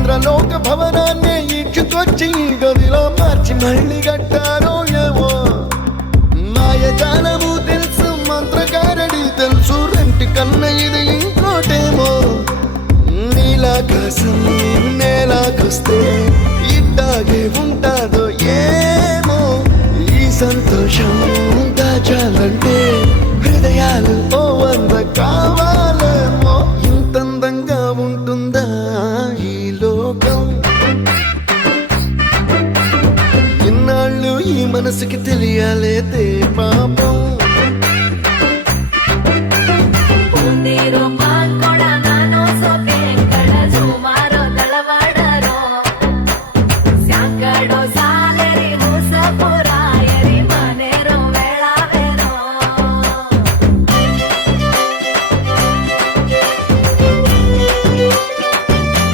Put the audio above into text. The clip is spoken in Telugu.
ఇంద్రలోక భవనాన్ని ఈడ్చుకొచ్చి గదిలో మార్చి మళ్ళీ కట్టారో ఏమో మాయజాలము తెలుసు మంత్రకారడి తెలుసు రెంటి కన్న ఇది ఇంకోటేమో నీలాకాశం నేలాకొస్తే ఇట్టాగే ఉంటాదో ఏమో ఈ సంతోషం దాచాలంటే హృదయాలు ఓ వంద కావాలేమో ఇంతందంగా ఉంటుందా ఈ లోకం ఇన్నాళ్ళు ఈ మనసుకి తెలియాలేదే పాపం